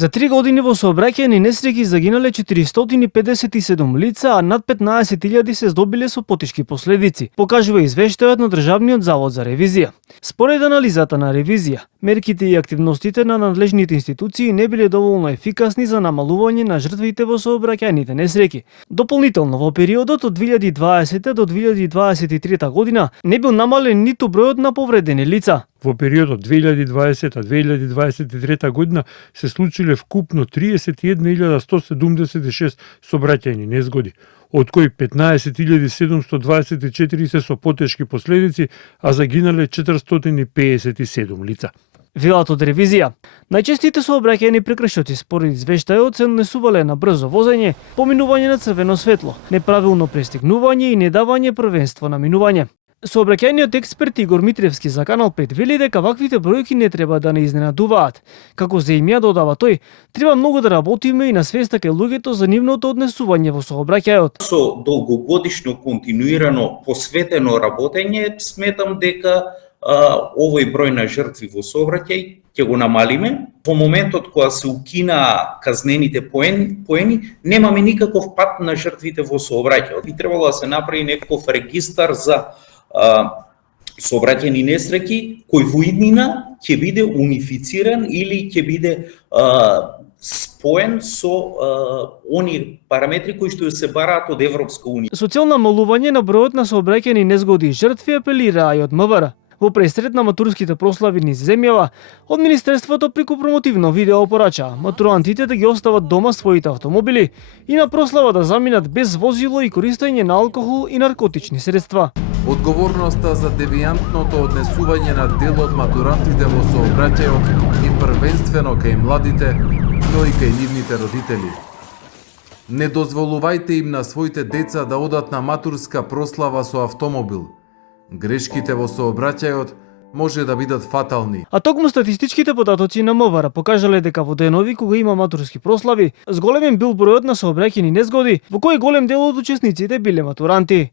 За 3 години во сообраќајни несреќи загинале 457 лица, а над 15.000 се здобиле со потешки последици, покажува извештајот на Државниот завод за ревизија. Според анализата на ревизија, мерките и активностите на надлежните институции не биле доволно ефикасни за намалување на жртвите во сообраќајните несреќи. Дополнително, во периодот од 2020 до 2023 година не бил намален ниту бројот на повредени лица. Во периодот 2020-2023 година се случиле вкупно 31.176 сообраќајни незгоди, од кои 15.724 се со потешки последици, а загинале 457 лица. Велат од ревизија, најчестите сообраќајни прекршоци според извештајот се однесувале на брзо возење, поминување на црвено светло, неправилно пристигнување и недавање првенство на минување. Сообраќајниот експерт Игор Митревски за Канал 5 вели дека ваквите бројки не треба да не изненадуваат. Како за имја додава тој, треба многу да работиме и на свеста кај луѓето за нивното однесување во сообраќајот. Со долгогодишно континуирано посветено работење, сметам дека овој број на жртви во сообраќај ќе го намалиме. Во моментот кога се укина казнените поени, немаме никаков пат на жртвите во сообраќајот. Би требало да се направи некаков регистар за сообраќајни несреќи кој во иднина ќе биде унифициран или ќе биде споен со они параметри кои што се бараат од Европска унија. Со цел намалување на бројот на сообраќајни незгоди и жртви апелираа и од МВР. Во пресред на матурските прослави низ земјава, од Министерството преку промотивно видео порача матурантите да ги остават дома своите автомобили и на прослава да заминат без возило и користење на алкохол и наркотични средства. Одговорноста за девијантното однесување на дел од матурантите во сообраќајот и првенствено кај младите, но и кај нивните родители. Не дозволувајте им на своите деца да одат на матурска прослава со автомобил. Грешките во сообраќајот може да бидат фатални. А токму статистичките податоци на МВР покажале дека во денови кога има матурски прослави, зголемен бил бројот на сообраќајни незгоди, во кои голем дел од учесниците биле матуранти.